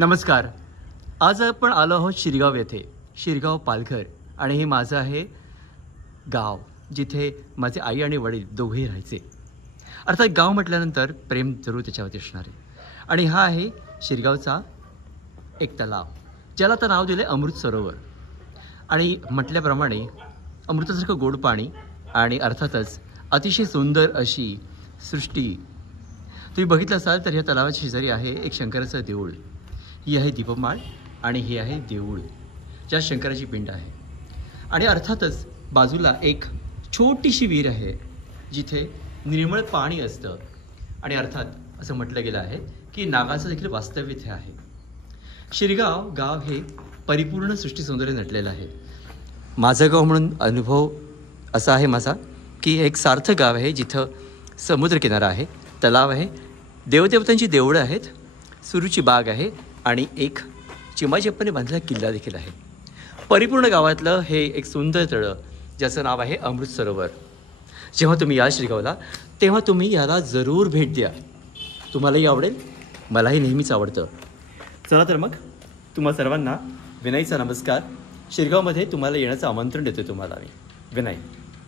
नमस्कार. आज आपण आलो आहोत शिरगाव येथे. शिरगाव पालघर आणि हे माझं आहे गाव, जिथे माझे आई आणि वडील दोघेही राहायचे. अर्थात गाव म्हटल्यानंतर प्रेम जरूर त्याच्यावरती असणार आहे. आणि हा आहे शिरगावचा एक तलाव, ज्याला तर नाव दिले अमृत सरोवर. आणि म्हटल्याप्रमाणे अमृतासारखं गोड पाणी आणि अर्थातच अतिशय सुंदर अशी सृष्टी. तुम्ही बघितलं असाल तर या तलावाच्या शेजारी आहे एक शंकराचं देऊळ. ही आहे दीपमाळ आणि हे आहे देऊळ, ज्या शंकराची पिंड आहे. आणि अर्थातच बाजूला एक छोटीशी विहीर आहे, जिथे निर्मळ पाणी असतं. आणि अर्थात असं म्हटलं गेलं आहे की नागाचं देखील वास्तव्य इथे आहे. शिरगाव गाव हे परिपूर्ण सृष्टी सौंदर्य नटलेलं आहे. माझं गाव म्हणून अनुभव असा आहे माझा की एक सार्थ गाव आहे, जिथं समुद्रकिनारा आहे, तलाव आहे, देवदेवतांची देवळं आहेत, सुरूची बाग आहे आणि एक चिमाचेप्पाने बांधलेला किल्ला देखील आहे. परिपूर्ण गावातलं हे एक सुंदर तळं, ज्याचं नाव आहे अमृत सरोवर. जेव्हा तुम्ही या शिरगावला, तेव्हा तुम्ही याला जरूर भेट द्या. तुम्हालाही आवडेल, मलाही नेहमीच आवडतं. चला तर मग तुम्हा सर्वांना विनयचा नमस्कार. शिरगावमध्ये तुम्हाला येण्याचं आमंत्रण देतो तुम्हाला मी. विनय.